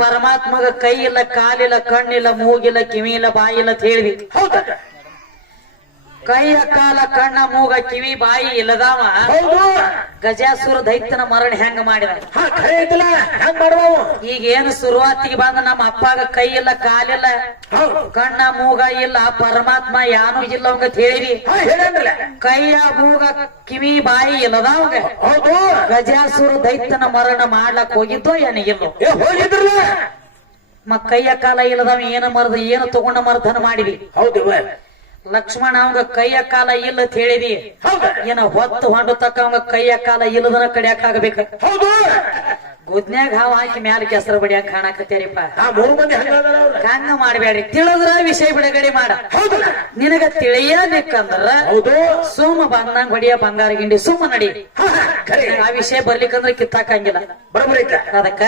ಪರಮಾತ್ಮಗ ಕೈ ಇಲ್ಲ ಕಾಲಿಲ್ಲ ಕಣ್ಣಿಲ್ಲ ಮೂಗಿಲ್ಲ ಕಿವಿ ಇಲ್ಲ ಬಾಯಿ ಇಲ್ಲ ಅಂತ ಹೇಳಿವಿ. ಹೌದ? ಕೈಯ ಕಾಲ ಕಣ್ಣ ಮೂಗ ಕಿವಿ ಬಾಯಿ ಇಲ್ಲದಾವ ಗಜಾಸುರ ದೈತ್ಯನ ಮರಣ ಹೆಂಗ ಮಾಡಿದ? ಹೆಂಗ್ ಮಾಡುವ? ಈಗ ಏನು ಶುರುವಾತಿಗೆ ಬಂದ ನಮ್ಮ ಅಪ್ಪಗ ಕೈ ಇಲ್ಲ ಕಾಲಿಲ್ಲ ಕಣ್ಣ ಮೂಗ ಇಲ್ಲ ಪರಮಾತ್ಮ ಯಾನು ಇಲ್ಲ ಅವಂಗ ಹೇಳಿವಿ. ಕೈಯ ಮೂಗ ಕಿವಿ ಬಾಯಿ ಇಲ್ಲದಾವಂಗ ಗಜಾಸುರ ದೈತ್ಯನ ಮರಣ ಮಾಡ್ಲಕ್ ಹೋಗಿದ್ದೋ ಏನಿಗಿಲ್ಲೋ ಹೋಗಿದ್ರಲ್ಲ. ಕೈಯ ಕಾಲ ಇಲ್ಲದವ ಏನು ತಗೊಂಡ ಮರ್ದನ ಮಾಡಿವಿ. ಹೌದು. ಲಕ್ಷ್ಮಣ ಅವಂಗ ಕೈಯ ಕಾಲ ಇಲ್ಲ ಅಂತ ಹೇಳಿದಿ. ಏನ ಹೊತ್ತು ಹೊಂಡು ತಕ್ಕ ಅವಂಗ ಕೈಯ ಕಾಲ ಇಲ್ಲದನ ಕಡಿಯಾಕ ಆಗಬೇಕ. ಗುದ್ನ್ಯಾಗ ಹಾವು ಹಾಕಿ ಮ್ಯಾಲ ಕೆಸರು ಬಡಿಯಾಕ ಕಾಣಕತ್ತೇರಿಪ್ಪ. ಹಂಗ ಮಾಡ್ಬೇಡ್ರಿ. ತಿಳಿದ್ರ ವಿಷಯ ಬಿಡುಗಡೆ ಮಾಡ. ನಿನಗ ತಿಳಿಯಬೇಕಂದ್ರ ಸುಮ್ಮ ಬಂದಂಗ ಹೊಡಿಯ ಬಂಗಾರ ಗಿಂಡಿ ಸುಮ್ಮ ನಡಿ. ಆ ವಿಷಯ ಬರ್ಲಿಕ್ಕಂದ್ರ ಕಿತ್ತಾಕಂಗಿಲ್ಲ. ಅದಕ್ಕ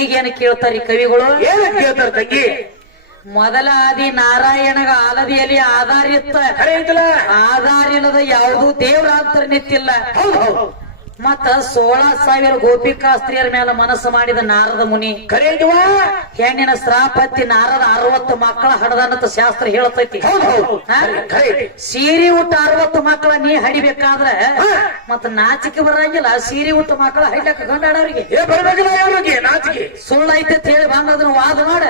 ಈಗೇನು ಕೇಳ್ತಾರಿ ಕವಿಗಳು? ಕೇಳ್ತಾರ ತಂಗಿ. ಮೊದಲ ಆದಿ ನಾರಾಯಣಗ ಆಲದಿಯಲ್ಲಿ ಆಧಾರ ಇತ್ತ. ಆಧಾರ ಇಲ್ಲದ ಯಾವುದೂ ದೇವ್ರ ಅಂತರ ನಿಂತಿಲ್ಲ. ಮತ್ತ 16,000 ಗೋಪಿಕಾಸ್ತ್ರೀಯರ ಮೇಲೆ ಮನಸ್ಸು ಮಾಡಿದ ನಾರದ ಮುನಿ ಹೆಣ್ಣಿನ ಶ್ರಾಪತ್ತಿ ನಾರದ 60 ಮಕ್ಕಳ ಹಡದನ್ನತ ಶಾಸ್ತ್ರ ಹೇಳತೈತಿ. ಸೀರೆ ಉಟ್ಟ 60 ಮಕ್ಕಳ ನೀ ಹಡಿಬೇಕಾದ್ರ ಮತ್ತ ನಾಚಿಕೆ ಬರಂಗಿಲ್ಲ. ಸೀರೆ ಉಟ್ಟ ಮಕ್ಕಳ ಹೈಲಕ್ ಗಂಡಾಡವ್ರಿಗೆ ಸುಳ್ಳೈತೆ ಹೇಳಿ ಬಂದದನ್ನ ವಾದ ಮಾಡ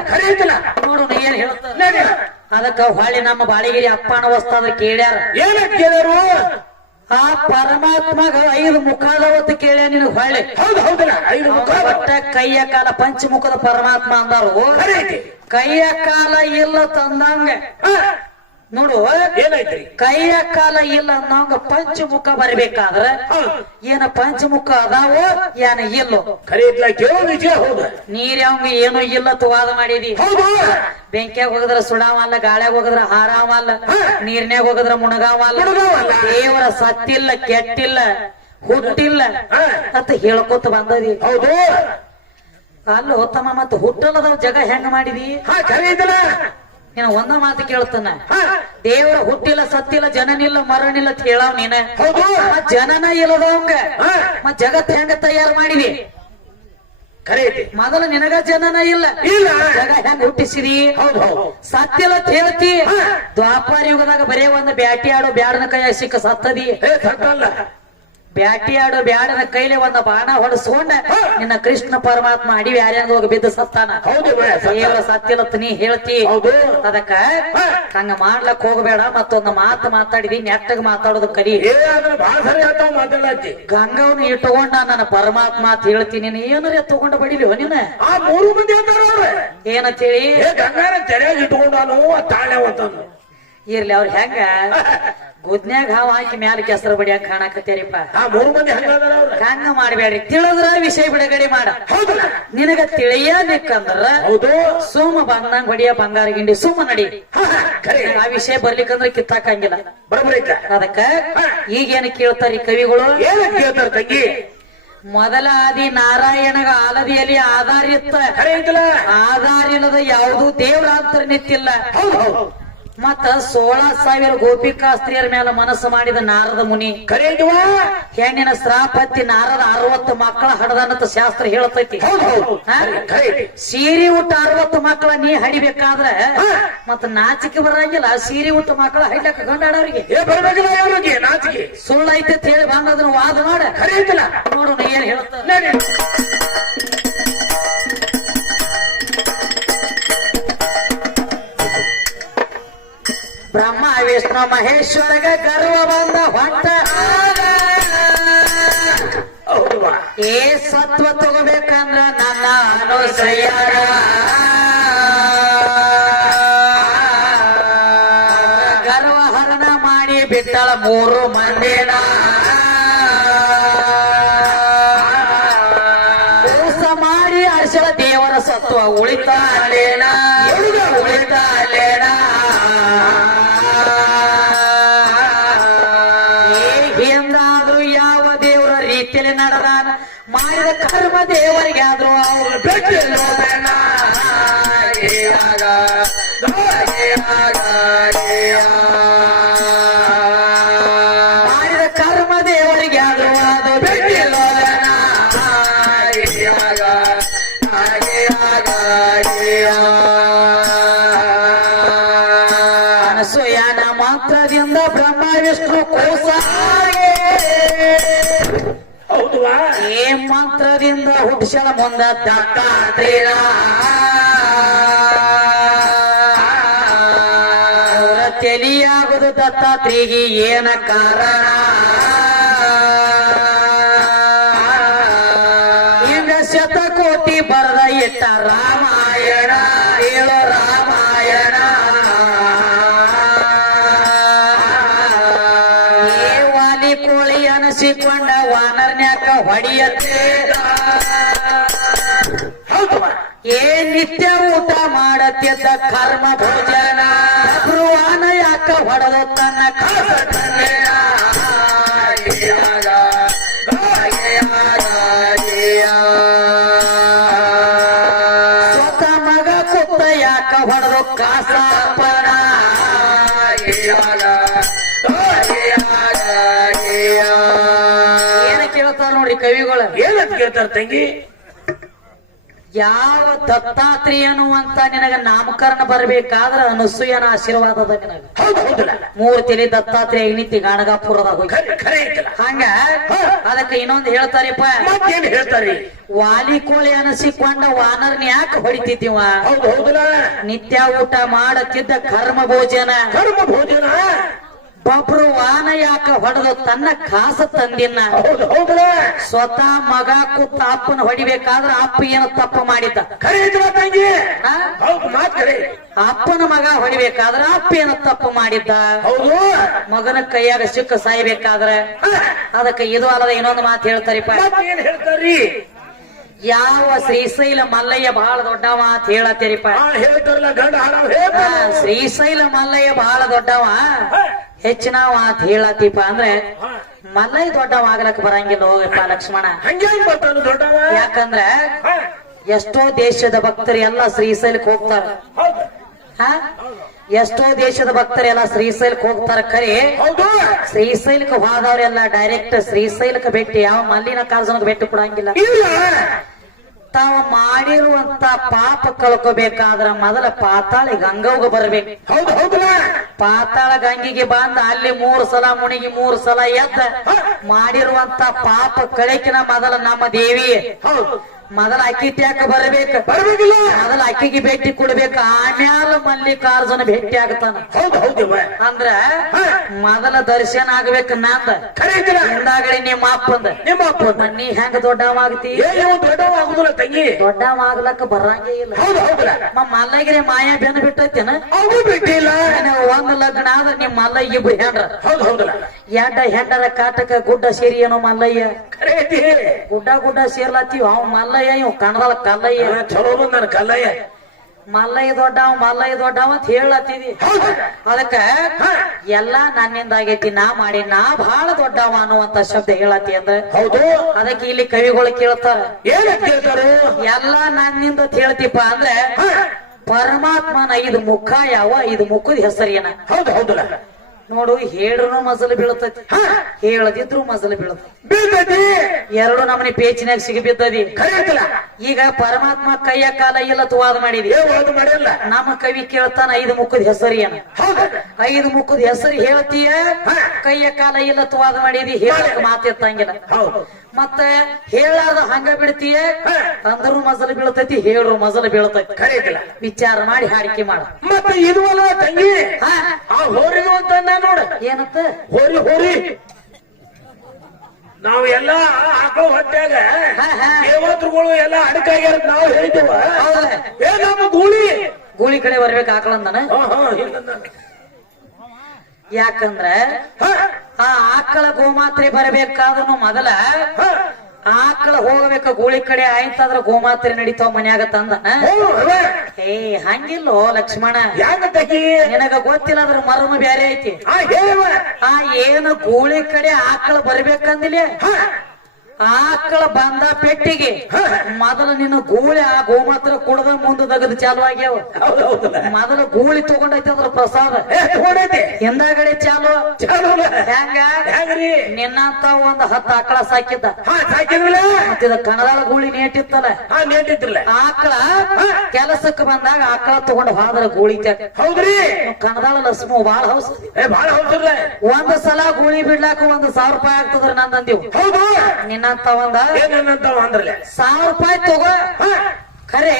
ನೋಡು ಏನ್ ಹೇಳ್ತಾರ. ಅದಕ್ಕ ಹೊಳ್ಳಿ ನಮ್ಮ ಬಾಳಿಗಿರಿ ಅಪ್ಪನ ವಸ್ತಾದ ಕೇಳ್ಯಾರ. ಕೇಳ್ಯಾರು? ಆ ಪರಮಾತ್ಮಗ 5 ಮುಖದವತ್ತು ಕೇಳ್ಯ ನಿನಗ್ ಹೊಳ್ಳಿ. ಒಟ್ಟ ಕೈಯ ಕಾಲ ಪಂಚಮುಖದ ಪರಮಾತ್ಮ ಅಂದಾರು. ಕೈಯ ಕಾಲ ಇಲ್ಲ ತಂದಂಗ ನೋಡು ಏನೈತ್ರಿ? ಕೈಯ ಕಾಲ ಇಲ್ಲ ಅನ್ನೋಂಗ ಪಂಚಮುಖ ಬರಬೇಕಾದ್ರ ಏನ ಪಂಚಮುಖ ಅದಾವೋ ಏನ ಇಲ್ಲೋ ನೀರ್ ಅವಂಗ ಏನೋ ಇಲ್ಲ ವಾದ ಮಾಡಿದಿ. ಬೆಂಕಿಯಾಗ ಹೋಗದ್ರ ಸುಡಾವಲ್ಲ, ಗಾಳ್ಯಾಗ ಹೋಗದ್ರ ಹಾರಾವಲ್ಲ, ನೀರ್ನ್ಯಾಗ ಹೋಗದ್ರ ಮುಣಗಾವಲ್ಲ. ದೇವರ ಸತ್ತಿಲ್ಲ ಕೆಟ್ಟಿಲ್ಲ ಹುಟ್ಟಿಲ್ಲ ಅಂತ ಹೇಳ್ಕೊತ ಬಂದದಿ. ಹೌದು. ಅಲ್ಲೋ ತಮ್ಮ ಮತ್ತ ಹುಟ್ಟಲ್ಲದ ಜಗ ಹೆಂಗ ಮಾಡಿದಿ? ನೀನ ಒಂದ ಮಾತು ಕೇಳ್ತಾನ. ದೇವರ ಹುಟ್ಟಿಲ್ಲ ಸತ್ತಿಲ್ಲ ಜನನಿಲ್ಲ ಮರಣಿಲ್ಲ ಅಂತ ಹೇಳವ್ ನೀನ. ಜನನ ಇಲ್ಲದವಂಗ ಮತ್ ಜಗತ್ ಹೆಂಗ ತಯಾರು ಮಾಡಿದಿ? ಮೊದಲ ನಿನಗ ಜನನ ಇಲ್ಲ ಜಗ ಹೆಂಗ ಹುಟ್ಟಿಸಿದಿ? ಸತ್ತಿಲ್ಲ ಅಂತ ಹೇಳ್ತಿ. ದ್ವಾಪಾರ ಯುಗದಾಗ ಬರೇ ಒಂದು ಬ್ಯಾಟಿ ಆಡೋ ಬ್ಯಾಡನ ಕೈಯ ಸಿಕ್ಕ ಸತ್ತದಿ. ಬ್ಯಾಟಿ ಆಡೋ ಬ್ಯಾಡನ ಕೈಲಿ ಒಂದ ಬಾಣ ಹೊಡೆಸ್ಕೊಂಡ ನಿನ್ನ ಕೃಷ್ಣ ಪರಮಾತ್ಮ ಅಡಿವಿ ಯಾರ್ಯಾಗ ಹೋಗಿ ಬಿದ್ದು ಸತ್ತಾನ. ದೇವರ ಸತ್ತಿಲ್ಲತ್ ನೀ ಹೇಳ್ತಿ. ಅದಕ್ಕ ಹಂಗ ಮಾಡ್ಲಕ್ ಹೋಗಬೇಡ. ಮತ್ತೊಂದು ಮಾತು ಮಾತಾಡಿದಿ, ನೆಟ್ಟಗ ಮಾತಾಡೋದು ಕಲಿ. ಗಂಗವನ್ನ ಇಟ್ಟುಕೊಂಡ ನನ್ನ ಪರಮಾತ್ಮ ಅಂತ ಹೇಳ್ತೀನಿ. ನೀನ್ ಏನಾರ ತಗೊಂಡ ಬಡಿಲಿವ ನೀನ? ಏನಂತೇಳಿ ಇರ್ಲಿ. ಅವ್ರ ಹೆಂಗ ಗುದ್ನ್ಯಾಗ ಹಾವು ಹಾಕಿ ಮ್ಯಾಲ ಕೆಸರು ಬಡಿಯಾಕ ಕಾಣಕತ್ತೇರಿಪ್ಪ. ಹಂಗ ಮಾಡ್ಬೇಡ್ರಿ. ತಿಳಿದ್ರ ವಿಷಯ ಬಿಡುಗಡೆ ಮಾಡ. ನಿನಗ ತಿಳಿಯಬೇಕಂದ್ರ ಸುಮ್ಮ ಬಂದಂಗ ಹೊಡಿಯ ಬಂಗಾರ ಗಿಂಡಿ ಸುಮ್ಮ ನಡಿ. ಆ ವಿಷಯ ಬರ್ಲಿಕ್ಕಂದ್ರ ಕಿತ್ತಾಕಂಗಿಲ್ಲ. ಅದಕ್ಕ ಈಗೇನು ಕೇಳ್ತಾರಿ ಕವಿಗಳು? ಕೇಳ್ತಾರ ತಂಗಿ. ಮೊದಲ ಆದಿ ನಾರಾಯಣಗ ಆಲದಿಯಲ್ಲಿ ಆಧಾರ ಇತ್ತ. ಆಧಾರ ಇಲ್ಲದ ಯಾವುದೂ ದೇವ್ರ ಅಂತರ ನಿಂತಿಲ್ಲ. ಮತ್ತ 16,000 ಗೋಪಿಕಾಸ್ತ್ರೀಯರ ಮೇಲೆ ಮನಸ್ಸು ಮಾಡಿದ ನಾರದ ಮುನಿ ಹೆಣ್ಣಿನ ಶ್ರಾಪತ್ತಿ ನಾರದ 60 ಮಕ್ಕಳ ಹಡದನ್ನತ ಶಾಸ್ತ್ರ ಹೇಳತೈತಿ. ಸೀರೆ ಉಟ್ಟ 60 ಮಕ್ಕಳ ನೀ ಹಡಿಬೇಕಾದ್ರ ಮತ್ತ ನಾಚಿಕೆ ಬರಂಗಿಲ್ಲ. ಸೀರೆ ಉಟ್ಟ ಮಕ್ಕಳ ಹೈಲಕ್ ಗಂಡಾಡವ್ರಿಗೆ ಸುಳ್ಳೈತೆ ಹೇಳಿ ಬಂದದನ್ನ ವಾದ ಮಾಡ ನೋಡು ಏನ್ ಹೇಳ್ತಾರ. ಬ್ರಹ್ಮ ವಿಷ್ಣು ಮಹೇಶ್ವರಗ ಗರ್ವ ಬಂದ ಹೊಂಟ ಏ ಸತ್ವ ತಗೋಬೇಕಂದ್ರ ನನ್ನ ಅನುಸಯ್ಯಾರ ಗರ್ವ ಹರಣ ಮಾಡಿ ಬಿಟ್ಟಳ 3 ಮಂದಿನ. ಕೆಲಸ ಮಾಡಿ ಅರ್ಶಳ ದೇವರ ಸತ್ವ ಉಳಿತಾಲೇನ ಉಳಿತಾಲೇನ. ನಡೆದಾನ ಮಾಡಿದ ಕರ್ಮ ದೇವರಿಗೆ ಆದ್ರೂ ಅವ್ರು ಮಾಡಿದ ಕರ್ಮ ದೇವರಿಗೆ ಆದ್ರೂ ಅದು ಬೆಟ್ಟಿಲ್ಲ. ಗರ್ಭದಿಂದ ಹುಟ್ಟಿಸಲ ಮುಂದ ದತ್ತಾತ್ರೇಯ ತಿಳಿಯಾಗುದು ದತ್ತಾತ್ರೇಯಿಗೆ ಏನ ಕಾರಣ ಈಗ ಶತಕೋಟಿ ಬರದ ಇಟ್ಟ ರಾಮಾಯಣ ಹೇಳೋ ರಾಮಾಯಣ ವಾಲಿ ಕೋಳಿ ಅನಸಿಕೊಂಡ ವಾನರ್ನ್ಯಾಕ ಹೊಡಿಯತ್ತೆ ಏ ನಿತ್ಯ ಊಟ ಮಾಡತ್ತಿದ್ದ ಕರ್ಮ ಭೋಜನ ಭಗವಾನ ಯಾಕ ಹೊಡೆದ ತನ್ನ ಸ್ವತ ಮಗ ಕುತ್ತ ಯಾಕ ಹೊಡೆದು ಕಾಸಪ್ಪನ ಏನ ಕೇಳ್ತಾರ ನೋಡಿ ಕವಿಗಳು ಏನಂತ ಕೇಳ್ತಾರ ತಂಗಿ ಯಾವ ದತ್ತಾತ್ರೇಯ ಅನ್ನುವಂತ ನಿನಗ ನಾಮಕರಣ ಬರ್ಬೇಕಾದ್ರ ಅನಸೂಯನ ಆಶೀರ್ವಾದದ ನಿನಗ ಹೌದು ಹೌದಲ್ಲ 3 ತಲೆ ದತ್ತಾತ್ರೇಯ ಐನಿತಿ ಗಾಣಗಾಪುರದಾಗ ಹೋಗಿ ಖರೆ ಐತಲ್ಲ ಹಂಗ ಅದಕ್ಕೆ ಇನ್ನೊಂದು ಹೇಳ್ತಾರಿಪ್ಪ ಮತ್ತೇನ್ ಹೇಳ್ತಾರಿ ವಾಲಿ ಕೋಳಿ ಅನಸಿಕೊಂಡ ವಾನರ್ನ ಯಾಕೆ ಹೊಡಿತಿದ್ದೀವ ಹೌದು ಹೌದಲ್ಲ ನಿತ್ಯ ಊಟ ಮಾಡತ್ತಿದ್ದ ಕರ್ಮ ಭೋಜನ ಬಬ್ರು ವಾನ ಯಾಕ ಹೊಡೆದು ತನ್ನ ಕಾಸ ತಂದಿನ ಹೌದು ಹೌದಲ್ಲ ಸ್ವತಃ ಮಗ ಕೂತ ಅಪ್ಪನ ಹೊಡಿಬೇಕಾದ್ರ ಅಪ್ಪ ಏನು ತಪ್ಪು ಮಾಡಿದ್ದ ಖರೆ ಐತಲ್ಲ ತಂಗಿ ಆ? ಹೌದು ಮಾತ್ ಖರೆ ಅಪ್ಪನ ಮಗ ಹೊಡಿಬೇಕಾದ್ರ ಅಪ್ಪ ಏನು ತಪ್ಪು ಮಾಡಿದ್ದ ಹೌದು ಮಗನ ಕೈಯಾಗ ಸಿಕ್ಕ ಸಾಯ್ಬೇಕಾದ್ರ ಅದಕ್ಕೆ ಇದು ಅಲ್ಲದ ಇನ್ನೊಂದು ಮಾತು ಹೇಳ್ತಾರಿಪ್ಪ ಮತ್ತೇನ್ ಹೇಳ್ತಾರಿ ಯಾವ ಶ್ರೀಶೈಲ ಮಲ್ಲಯ್ಯ ಬಹಳ ದೊಡ್ಡವ ಅಂತ ಹೇಳತ್ತೀರಿಪ್ಪ ಹೇಳ್ತಾರಲ್ಲ ಗಂಡ ಹಾಡವ್ ಶ್ರೀಶೈಲ ಮಲ್ಲಯ್ಯ ಬಹಳ ದೊಡ್ಡವ ಹೆಚ್ಚಿನವ ಅಂತ ಹೇಳತ್ತೀಪ ಅಂದ್ರೆ ಮಲ್ಲಯ್ಯ ದೊಡ್ಡವ ಆಗ್ಲಕ್ ಬರಂಗಿಲ್ಲ ಹೋಗಪ್ಪ ಲಕ್ಷ್ಮಣ ಹಂಗ್ಯಾಂಗ್ ಬರ್ತಾನ ದೊಡ್ಡವ ಯಾಕಂದ್ರ ಎಷ್ಟೋ ದೇಶದ ಭಕ್ತರು ಎಲ್ಲ ಶ್ರೀಶೈಲಕ್ಕೆ ಹೋಗ್ತಾರ ಹೌದು ಹ ಎಷ್ಟೋ ದೇಶದ ಭಕ್ತರೆಲ್ಲ ಶ್ರೀಶೈಲಕ್ಕೆ ಹೋಗ್ತಾರ ಖರೆ ಹೌದು ಶ್ರೀಶೈಲಕ್ಕೆ ಹೋದವ್ರೆಲ್ಲ ಡೈರೆಕ್ಟ್ ಶ್ರೀಶೈಲಕ್ಕೆ ಭೇಟಿ ಯಾವ ಮಲ್ಲಿನ ಕಾಲ್ಸನಕ್ಕೆ ಭೇಟಿ ಕೊಡಂಗಿಲ್ಲ ಇಲ್ಲ ತಾವು ಮಾಡಿರುವಂತ ಪಾಪ ಕಳ್ಕೋಬೇಕಾದ್ರ ಮೊದಲ ಪಾತಾಳ ಗಂಗವ್ಗ ಬರ್ಬೇಕು ಹೌದು ಹೌದಲ್ಲ ಪಾತಾಳ ಗಂಗಿಗೆ ಬಂದ ಅಲ್ಲಿ 3 ಸಲ ಮುಣಿಗಿ 3 ಸಲ ಎದ್ದ ಮಾಡಿರುವಂತ ಪಾಪ ಕಳಿಕಿನ ಮೊದಲ ನಮ್ಮ ದೇವಿ ಹೌದು ಮೊದಲ ಅಕ್ಕಿ ತ್ಯಾಕ ಬರ್ಬೇಕು ಬರ್ಬೇಕಿಲ್ಲ ಮೊದಲ ಅಕ್ಕಿಗೆ ಭೇಟಿ ಕೊಡ್ಬೇಕು ಆಮ್ಯಾಲ ಮಲ್ಲಿಕಾರ್ಜುನ ಭೇಟಿ ಆಗ್ತಾನ ಹೌದು ಹೌದವ ಅಂದ್ರ ಮೊದಲ ದರ್ಶನ ಆಗ್ಬೇಕು ನಂದ ಖರೆ ಐತಲ್ಲ ಹಿಂದಾಗಡೆ ನಿಮ್ಮ ಅಪ್ಪಂದ ನಿಮ್ಮ ಅಪ್ಪ ನೀ ಹೆಂಗ ದೊಡ್ಡವಾಗ್ತಿ ಏನು ದೊಡ್ಡವ ಆಗುದಿಲ್ಲ ತಂಗಿ ದೊಡ್ಡವಾಗ್ಲಕ್ಕ ಬರಂಗೇ ಇಲ್ಲ ಹೌದು ಹೌದಲ್ಲ ಮಲ್ಲಗಿರಿ ಮಾಯಾ ಬೆನ್ನ ಬಿಟ್ಟೈತೇನ ಅವು ಬಿಟ್ಟಿಲ್ಲ ಒಂದ್ ಲಗ್ನ ಆದ್ರ ನಿಮ್ ಮಲ್ಲಯ್ಯ ಇಬ್ರು ಹೆಂಡ್ರ ಹೌದು ಹೌದಲ್ಲ ಹೆಂಡರ ಕಾಟಕ ಗುಡ್ಡ ಸೇರಿ ಏನೋ ಮಲ್ಲಯ್ಯ ಖರೆ ಐತಿ ಗುಡ್ಡ ಸೇರ್ಲತ್ತೀವ್ ಅವ್ ಮಲ್ಲಯ್ಯ ಇವ್ ಕನ್ನಡದ ಕಲ್ಲಯ್ಯ ಚಲೋ ಬಂದ ಕಲ್ಲಯ್ಯ ಮಲ್ಲಯ್ಯ ದೊಡ್ಡವ ಅಂತ ಹೇಳತ್ತೀವಿ ಅದಕ್ಕ ಎಲ್ಲಾ ನನ್ನಿಂದ ಆಗೈತಿ ನಾ ಮಾಡಿ ನಾ ಬಹಳ ದೊಡ್ಡವ ಅನ್ನುವಂತ ಶಬ್ದ ಹೇಳತ್ತಿ ಅಂದ್ರ ಹೌದು ಅದಕ್ಕೆ ಇಲ್ಲಿ ಕವಿಗಳು ಕೇಳ್ತಾರ ಏನಂತ ಕೇಳ್ತಾರು ಎಲ್ಲಾ ನನ್ನಿಂದ ಹೇಳ್ತಿಪ್ಪ ಅಂದ್ರೆ ಪರಮಾತ್ಮನ 5 ಮುಖ ಯಾವ 5 ಮುಖದ ಹೆಸರು ಏನ ಹೌದು ಹೌದಲ್ಲ ನೋಡು ಹೇಳ್ರು ಮಜಲು ಬೀಳ್ತತಿ ಹೇಳದಿದ್ರು ಮಜಲು ಬೀಳ್ತತಿ ಬೀಳ್ತೈತಿ 2 ನಮನಿ ಪೇಚಿನಾಗ ಸಿಗಬಿದ್ದದಿ ಖರೆ ಐತಲ್ಲ ಈಗ ಪರಮಾತ್ಮ ಕೈಯ ಕಾಲ ಇಲ್ಲ ತುವಾದ ಮಾಡಿದಿ ಅದು ಮಾಡಿಲ್ಲ ನಮ್ಮ ಕವಿ ಕೇಳ್ತಾನ 5 ಮುಖದ ಹೆಸರು ಏನ ಹೌದು 5 ಮುಖದ ಹೆಸರು ಹೇಳ್ತೀಯ ಕೈಯ ಕಾಲ ಇಲ್ಲ ತುವಾದ ಮಾಡಿದಿ ಹೇಳಕ್ ಮಾತಿರ್ತಂಗಿಲ್ಲ ಹೌದು ಮತ್ತೆ ಹೇಳಾದ ಹಂಗ ಬಿಡ್ತೀಯ ಅಂದ್ರು ಮಜಲು ಬೀಳ್ತೈತಿ ಹೇಳ್ರು ಮಜಲು ಬೀಳ್ತೈತಿ ಖರೆ ಐತಲ್ಲ ವಿಚಾರ ಮಾಡಿ ಹಾಡಿಕೆ ಮಾಡ ಮತ್ತೆ ಇದು ಅಲ್ಲ ತಂಗಿ ಹಾ ಆ ಹೋರಿನು ಅಂತ ನೋಡ ಏನತ್ತ ಹೋರಿ ನಾವು ಎಲ್ಲಾ ಹಾಕೋ ಹೊಟ್ಟಾಗ ದೇವತರುಗಳು ಎಲ್ಲ ಅಡಕಾಗ್ಯಾರ ನಾವು ಹೇಳಿದ್ದೇವ ಹೌದಲ್ಲ ಏ ನಮ್ಮ ಗೂಳಿ ಕಡೆ ಬರ್ಬೇಕು ಆಕಳಂದನ ಹಿಂಗಂದ. ಯಾಕಂದ್ರ ಹ, ಆ ಆಕಳ ಗೋಮಾತ್ರೆ ಬರಬೇಕಾದ್ರೂ ಮೊದಲ ಹ, ಆಕಳ ಹೋಗಬೇಕ ಗೂಳಿ ಕಡೆ ಆಯ್ತಾದ್ರ ಗೋಮಾತ್ರೆ ನಡೀತಾವ ಮನ್ಯಾಗ ತಂದನ ಅವ ಏ ಹಂಗಿಲ್ಲೋ ಲಕ್ಷ್ಮಣ ಯಾಕ ತಗಿ ನಿನಗ ಗೊತ್ತಿಲ್ಲ ಅದ್ರ ಮರ್ಮ ಬ್ಯಾರೆ ಐತಿ ಹೇಳುವ ಆ ಏನು ಗೂಳಿ ಕಡೆ ಆಕಳ ಬರ್ಬೇಕಂದಿಲ್ಲ ಆಕಳ ಬಂದ ಪೆಟ್ಟಿಗೆ ಮೊದಲು ನಿನ್ನ ಗೂಳಿ ಆ ಗೋಮಾತ್ರ ಕುಡದ ಮುಂದೆ ತೆಗೆದು ಚಾಲು ಆಗ್ಯಾವ ಮೊದಲು ಗೂಳಿ ತಗೊಂಡೈತಿ ಅದ್ರ ಪ್ರಸಾದ ಹಿಂದಾಗಡೆ ಚಾಲು ಹೆಂಗ ಹೆಂಗ್ರಿ ನಿನ್ನಂತ ಒಂದ್ 10 ಆಕಳ ಸಾಕಿದ್ದ ಸಾಕಿದ್ರಲ್ಲ ಮತ್ತಿದ ಕಣದಾಳ ಗೂಳಿ ನೇಟಿತ್ತಲ್ಲ ನೇಟಿದ್ರಲ್ಲ ಆಕಳ ಕೆಲಸಕ್ಕೆ ಬಂದಾಗ ಆಕಳ ತಗೊಂಡು ಹೋದ್ರ ಗೂಳಿ ತ್ಯಾಗ ಹೌದ್ರಿ ಕಣದಾಳ ಲಸ್ಮು ಬಾಳ ಹೌಸ್ ಬಾಳ ಹೌದ್ರಲ್ಲ ಒಂದ್ ಸಲ ಗೂಳಿ ಬಿಡ್ಲಾಕ 1,000 ರೂಪಾಯಿ ಆಗ್ತದ್ರ ನಂದಂದಿವ್ ಹೌದು ನಿನ್ನ ಏನಂತಾವಂದ ಏನಂತಾವ ಅಂದ್ರಲ್ಲ 1000 ರೂಪಾಯಿ ತಗೋ ಖರೆ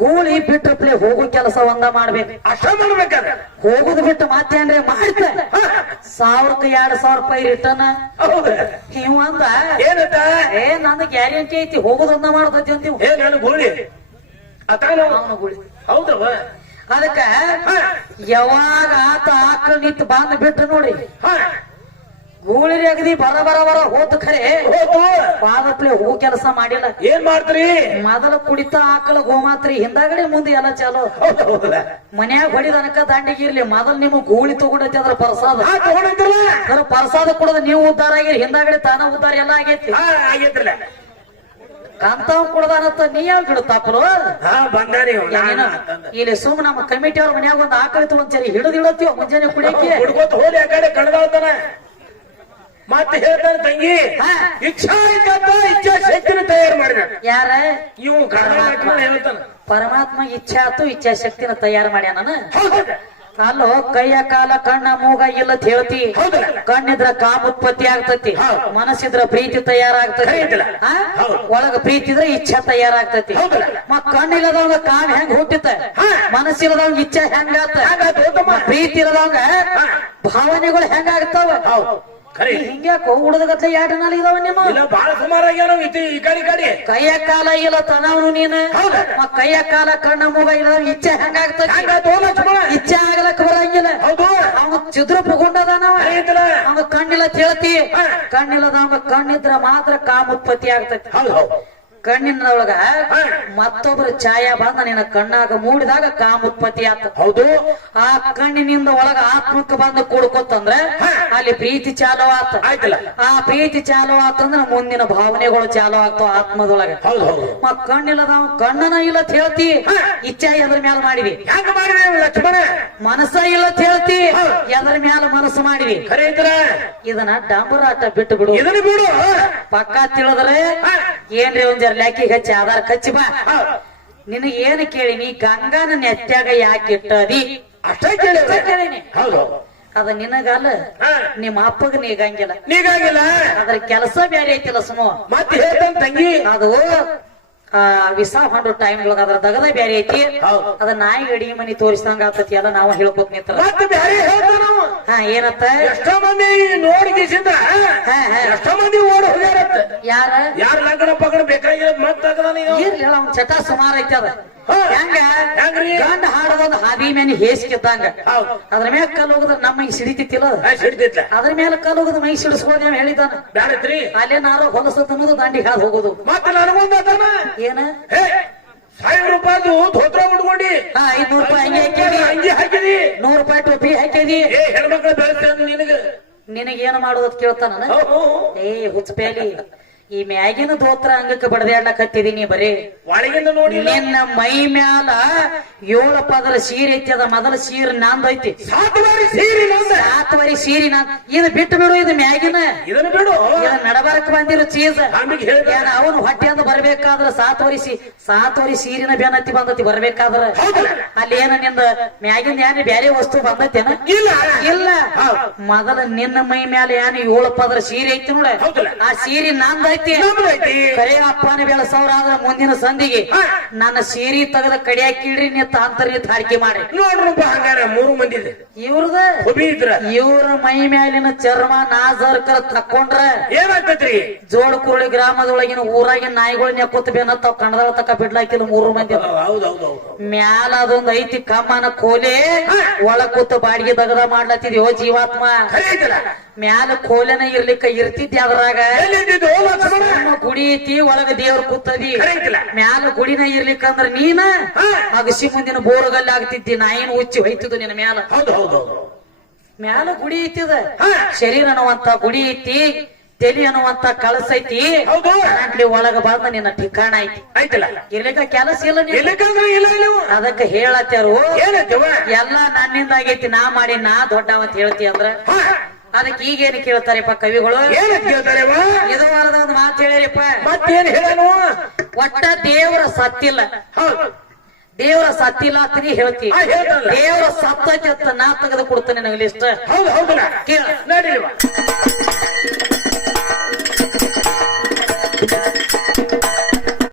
ಗೂಳಿ ಬಿಟ್ಟಪ್ಲೆ ಹೋಗೋ ಕೆಲಸ ಒಂದ ಮಾಡ್ಬೇಕು ಅಷ್ಟ ಮಾಡ್ಬೇಕಾದ್ರೆ ಹೋಗುದು ಬಿಟ್ಟು ಮಾತೇನ್ರಿ ಮಾಡ್ತ 1000ಕ್ಕೆ 2000 ರೂಪಾಯಿ ರಿಟರ್ನ್ ಇವ ಅಂದ ಏನಂತ ನಂದು ಗ್ಯಾರಂಟಿ ಐತಿ ಹೋಗುದೊಂದ ಮಾಡ್ತೈತಿ ಅಂತೀವ್ ನಾನು ಗೋಳಿ ಅವನು ಗೂಳಿ ಹೌದವ ಅದಕ್ಕ ಯಾವಾಗ ಆತ ಆಕಳ ನಿಂತು ಬಾಂದ್ ಬಿಟ್ರು ನೋಡಿ ಗೂಳಿ ಅಗದಿ ಬರ ಹೋತ ಖರೆ ಪಾದಪ್ಲೆ ಹೋಗೋ ಕೆಲಸ ಮಾಡಿಲ್ಲ ಏನ್ ಮಾಡ್ತೀರಿ ಮೊದಲ ಕುಡಿತ ಆಕಳ ಗೋಮಾತ್ರಿ ಹಿಂದಾಗಡೆ ಮುಂದೆ ಎಲ್ಲ ಚಾಲು ಮನ್ಯಾಗ ಹೊಡಿದನಕ ದಾಂಡಿಗೆ ಇರ್ಲಿ ಮೊದಲ್ ನಿಮ್ ಗೂಳಿ ತಗೊಂಡೈತಿ ಅದ್ರ ಪ್ರಸಾದ ಅದ್ರ ಪ್ರಸಾದ ಕುಡದ ನೀವು ಉದ್ದಾರ ಆಗಿರಿ ಹಿಂದಾಗಡೆ ತಾನ ಉದ್ದಾರ ಎಲ್ಲ ಆಗೈತಿ ಆಗೈತ್ರಲ್ಲ ಕಂತಾವ್ ಕುಡ್ದಾನತ್ತ ನೀ ಯಾವ ಬಿಡುತ್ತಾಪಲು ಬಂದಾರಿ ಇಲ್ಲಿ ಸುಮ್ ನಮ್ಮ ಕಮಿಟಿ ಅವ್ರ ಮನ್ಯಾಗ ಒಂದ್ ಆಕಳಿತು ಒಂದ್ಸರಿ ಹಿಡಿದಿಡತ್ತೀವ ಮುಂಜಾನೆ ಕುಡಿಯಕ್ಕೆ ಹುಡ್ಕೋತ ಹೋಗಿ ಆ ಕಡೆ ಕಳೆದಾಳ್ತಾನ ಮತ್ತೆ ಹೇಳ್ತಾನೆ ತಂಗಿ ಇಚ್ಛಾ ಶಕ್ತಿನ ತಯಾರು ಮಾಡಿದ ಯಾರ ಇವು ಹೇಳ್ತಾನ ಪರಮಾತ್ಮ ಇಚ್ಛಾ ಆತು ಇಚ್ಛಾ ಶಕ್ತಿನ ತಯಾರು ಮಾಡ್ಯಾನ ಅಲ್ಲೋ ಕೈಯ ಕಾಲ ಕಣ್ಣ ಮೂಗ ಇಲ್ಲತ್ ಹೇಳ್ತಿ ಕಣ್ಣಿದ್ರ ಕಾಮ ಉತ್ಪತ್ತಿ ಆಗ್ತತಿ ಮನಸ್ಸಿದ್ರ ಪ್ರೀತಿ ತಯಾರಾಗ್ತತಿ ಒಳಗ ಪ್ರೀತಿ ಇದ್ರ ಇಚ್ಛಾ ತಯಾರಾಗ್ತತಿ ಮತ್ ಕಣ್ಣಿಲ್ಲದವಂಗ ಕಾಮ ಹೆಂಗ್ ಹುಟ್ಟಿತ ಮನಸ್ಸಿಲ್ಲದವಂಗ ಇಚ್ಛಾ ಹೆಂಗಾತ ಪ್ರೀತಿ ಇಲ್ಲದವಂಗ ಭಾವನೆಗಳು ಹೆಂಗಾಗ್ತಾವ ಹಿಂಗ್ಯಾಕೋ ಉಡದಗತ್ಲೆ 2 ನಾಲ್ ಇದಾವ ನಿಮ್ಮ ಬಾಳ ಸುಮಾರ ಈ ಕಡೆ ಕೈಯ ಕಾಲ ಇಲ್ಲ ತನವನು ನೀನು ಕೈಯ ಕಾಲ ಕಣ್ಣ ಮೂಗ ಇಲ್ಲ ಇಚ್ಛೆ ಹೆಂಗಾಗ್ತದೆ ಇಚ್ಛೆ ಆಗಲಕ್ಕ ಬರಂಗಿಲ್ಲ ಅವ ಚಿದ್ರ ಪುಗುಂಡದಾನವ ಅವ ಕಣ್ಣಿಲ್ಲ ಹೇಳ್ತಿ ಕಣ್ಣಿಲ್ಲದವ ಕಣ್ಣಿದ್ರ ಮಾತ್ರ ಕಾಮ ಉತ್ಪತ್ತಿ ಆಗ್ತೈತಿ ಕಣ್ಣಿನೊಳಗ ಮತ್ತೊಬ್ಬರ ಛಾಯಾ ಬಂದ ನಿನ್ನ ಕಣ್ಣಾಗ ಮೂಡಿದಾಗ ಕಾಮ ಉತ್ಪತ್ತಿ ಆತ ಹೌದು ಆ ಕಣ್ಣಿನಿಂದ ಒಳಗ ಆತ್ಮಕ್ಕೆ ಬಂದು ಕೂಡ್ಕೊತಂದ್ರ ಅಲ್ಲಿ ಪ್ರೀತಿ ಚಾಲು ಆತ ಆ ಪ್ರೀತಿ ಚಾಲು ಆತಂದ್ರ ಮುಂದಿನ ಭಾವನೆಗಳು ಚಾಲು ಆಗ್ತಾವ ಆತ್ಮದೊಳಗ ಮತ್ ಕಣ್ಣಿಲ್ಲದವ ಕಣ್ಣನ ಇಲ್ಲ ಹೇಳ್ತಿ ಇಚ್ಛಾ ಎದ್ರ ಮ್ಯಾಲ ಮಾಡಿವಿ ಲಕ್ಷ್ಮಣ ಮನಸ್ಸ ಇಲ್ಲ ಹೇಳ್ತಿ ಎದ್ರ ಮ್ಯಾಲ ಮನಸ್ಸು ಮಾಡಿವಿ ಇದನ್ನ ಡಂಬರಾಟ ಬಿಟ್ಟು ಬಿಡು ಇದನ್ನ ಬಿಡು ಪಕ್ಕ ತಿಳಿದ್ರೆ ಏನ್ರಿ ಒಂದ್ ಜರ ಲ್ಯಾಕಿಗೆ ಹಚ್ಚಿ ಆಧಾರ್ ಕಚ್ಚಿ ಬಾ ನಿನಗೆ ಏನು ಕೇಳಿನಿ ಗಂಗಾನ ನೆತ್ಯಾಗ ಯಾಕೆ ಇಟ್ಟದಿ ಅಷ್ಟೇ ಕೇಳಿನಿ ಅದ ನಿನಗಲ್ಲ ನಿಮ್ಮ ಅಪ್ಪಗ ನೀಗಂಗಿಲ್ಲ ಅದ್ರ ಕೆಲಸ ಬೇರೆ ಐತಿಲ್ಲ ಸುಮ ಮತ್ತೆ ಹೇಳ್ತಾನ ತಂಗಿ ಅದು ವಿಸಾ ಹೊಂಡು ಟೈಮ್ ಒಳಗ ಅದ್ರ ದಗದ ಬೇರೆ ಐತಿ ಅದ ನಾಯಿ ಅಡಿಗೆ ಮನಿ ತೋರಿಸಿದಂಗ ಆಗ್ತತಿ ಎಲ್ಲ ನಾವು ಹೇಳ್ಕೊತ ನಿಂತ ಏನತ್ತ ಎಷ್ಟೋ ಮಂದಿ ನೋಡಿಸಿಂದ ಎಷ್ಟೋ ಮಂದಿ ಓಡ್ ಹೋಗ್ಯಾರತ್ತ ಯಾರ ಲಗ್ನ ಪಗಣ ಬೇಕಾಗಿರೋದ್ ಇರ್ಲಿ ಅವ್ನ ಚಟ ಸುಮಾರು ಐತಿ ಅದ ಹೆಂಗ ಗಂಡ ಹಾಡದೊಂದು ಹಾದಿ ಮೇಲೆ ಹೇಸಿಕಿದ್ದಂಗ ಅದ್ರ ಮೇಲೆ ಕಲ್ ಹೋಗದ್ರ ನಮ್ಮ ಸಿಡಿತಿತ್ತಿಲ್ಲ ಅದ್ರ ಮೇಲೆ ಕಲ್ ಹೋಗದ ಮೈ ಸಿಡಿಸ್ಬೋದು ಹೇಳಿದಾನ ಅಲ್ಲೇ ನಾರೋ ಹೊಲಸದ ಅನ್ನೋದು ದಾಂಡಿ ಹಾದ್ ಹೋಗುದು ಮತ್ತೆ ನನಗೊಂದ ಏನ 1000 ರೂಪಾಯಿ ಧೋತ್ರ ಉಟ್ಕೊಂಡಿ 500 ರೂಪಾಯಿ ಅಂಗಿ ಹಾಕಿದಿ 100 ರೂಪಾಯಿ ಟೋಪಿ ಹಾಕಿದಿ ಹೆಣ್ಮಕ್ಳು ಬೆಳೆಸ್ತಾನ ನಿನಗೇನು ಮಾಡೋದತ್ ಕೇಳ್ತಾನ ಹುಚ್ಚಪೇಲಿ ಈ ಮ್ಯಾಗಿನ ಧೋತ್ರ ಅಂಗಕ್ಕೆ ಬಡದಾಡ್ಲಕತ್ತಿದೀನಿ ಬರೀ ಒಳಗಿಂದ ನೋಡಿ ನಿನ್ನ ಮೈ ಮ್ಯಾಲ 7 ಪದರ ಸೀರೆ ಐತಿ ಅದ ಮೊದಲ ಸೀರೆ ನಂದೈತಿ 7 ವರಿ ಸೀರೆ ನಾನ್ ಇದು ಬಿಟ್ಟು ಬಿಡು ಇದು ಮ್ಯಾಗಿನ ಇದನ್ನ ಬಿಡು ನಡಬಾರಕ್ ಬಂದಿರೋ ಚೀಸ್ ಅವನು ಹೊಟ್ಟೆಂದ ಬರ್ಬೇಕಾದ್ರ 7 ವರಿ ಸೀರಿನ ಬೆನ್ನತ್ತಿ ಬಂದತಿ ಬರ್ಬೇಕಾದ್ರ ಅಲ್ಲಿ ಏನ ನಿಂದ ಮ್ಯಾಗಿಂದ ಏನ್ ಬ್ಯಾರೆ ವಸ್ತು ಬಂದತ್ತೇನ ಇಲ್ಲ ಮೊದಲ ನಿನ್ನ ಮೈ ಮ್ಯಾಲ ಏನ್ 7 ಪದರ ಸೀರೆ ಐತಿ ನೋಡ ಆ ಸೀರೆ ನಂದೈತಿ ಕರೆ ಅಪ್ಪನ ಬೆಳಸವ್ರ ಆದ್ರ ಮುಂದಿನ ಸಂದಿಗೆ ನನ್ನ ಸೀರೆ ತೆಗೆದ ಕಡಿಯಾಕಿಡ್ರಿ ನಿತ್ತ ಅಂತರ್ನಿತ್ ಹಾಡಿಕೆ ಮಾಡಿ ನೋಡ್ರಪ್ಪ ಹಂಗಾರ 3 ಮಂದಿ ಇವ್ರ ಮೈ ಮ್ಯಾಲಿನ ಚರ್ಮ ನಾಜರ್ಕರ ತಕ್ಕೊಂಡ್ರ ಏನಾಗ್ತೈತ್ರಿ ಜೋಡ್ ಕುರುಳಿ ಗ್ರಾಮದೊಳಗಿನ ಊರಾಗಿನ ನಾಯಿಗಳು ನೆಕ್ಕೊತ್ತ ಬೇನತ್ತಾವ್ ಕಣದಾಳ ತಕ್ಕ ಬಿಡ್ಲಾಕಿಲ್ಲ 3 ಮಂದಿ ಮ್ಯಾಲ ಅದೊಂದ್ ಐತಿ ಕಮ್ಮನ ಕೋಲೆ ಒಳ ಕೂತ ಬಾಡಿಗೆ ದಗದ ಮಾಡ್ಲತ್ತಿದ್ಯೋ ಜೀವಾತ್ಮ ಮ್ಯಾಲ ಕೋಲೆನ ಇರ್ಲಿಕ್ಕ ಇರ್ತಿದ್ದೆ ಅದ್ರಾಗ ಗುಡಿ ಐತಿ ಒಳಗ ದೇವ್ರ ಕೂತದಿ ಮ್ಯಾಲ ಗುಡಿನ ಇರ್ಲಿಕ್ಕಂದ್ರ ನೀನ ಅಗಸಿ ಮುಂದಿನ ಬೋರ್ಗಲ್ಲಿ ಆಗ್ತಿದ್ದಿ ನಾ ಏನು ಹುಚ್ಚಿ ಹೊಯ್ತಿದ್ದು ನಿನ್ನ ಮ್ಯಾಲ ಮ್ಯಾಲ ಗುಡಿ ಐತಿದ ಶರೀರ ಅನ್ನುವಂತ ಗುಡಿ ಐತಿ ತೆಲಿ ಅನ್ನುವಂತ ಕಳಸ ಐತಿ ಒಳಗ ಬಂದ ನಿನ್ನ ಠಿಕಾಣ ಐತಿ ಇರ್ಲಿಕ್ಕ ಕೆಲಸ ಇಲ್ಲ ಅದಕ್ಕ ಹೇಳತ್ತಾರು ಎಲ್ಲ ನನ್ನಿಂದ ಆಗೈತಿ ನಾ ಮಾಡಿ ನಾ ದೊಡ್ಡವಂತ ಹೇಳ್ತಿ ಅಂದ್ರ ಅದಕ್ಕೆ ಈಗೇನು ಕೇಳ್ತಾರಪ್ಪ ಕವಿಗಳು ಇದು ವಾರದ ಒಂದು ಮಾತು ಹೇಳಿರಪ್ಪ ಮತ್ತೇನು ಹೇಳನು ಒಟ್ಟ ದೇವರ ಸತ್ತಿಲ್ಲ ದೇವರ ಸತ್ತಿಲ್ಲ ಅಂತ ನೀ ಹೇಳ್ತಿ ದೇವರ ಸತ್ತೈತಿ ಅಂತ ನಾ ತೆಗೆದು ಕೊಡ್ತೇನೆ ನನಗೆ ಲಿಸ್ಟ್ ಹೌದು ಕೇಳ ನಡೀರಿ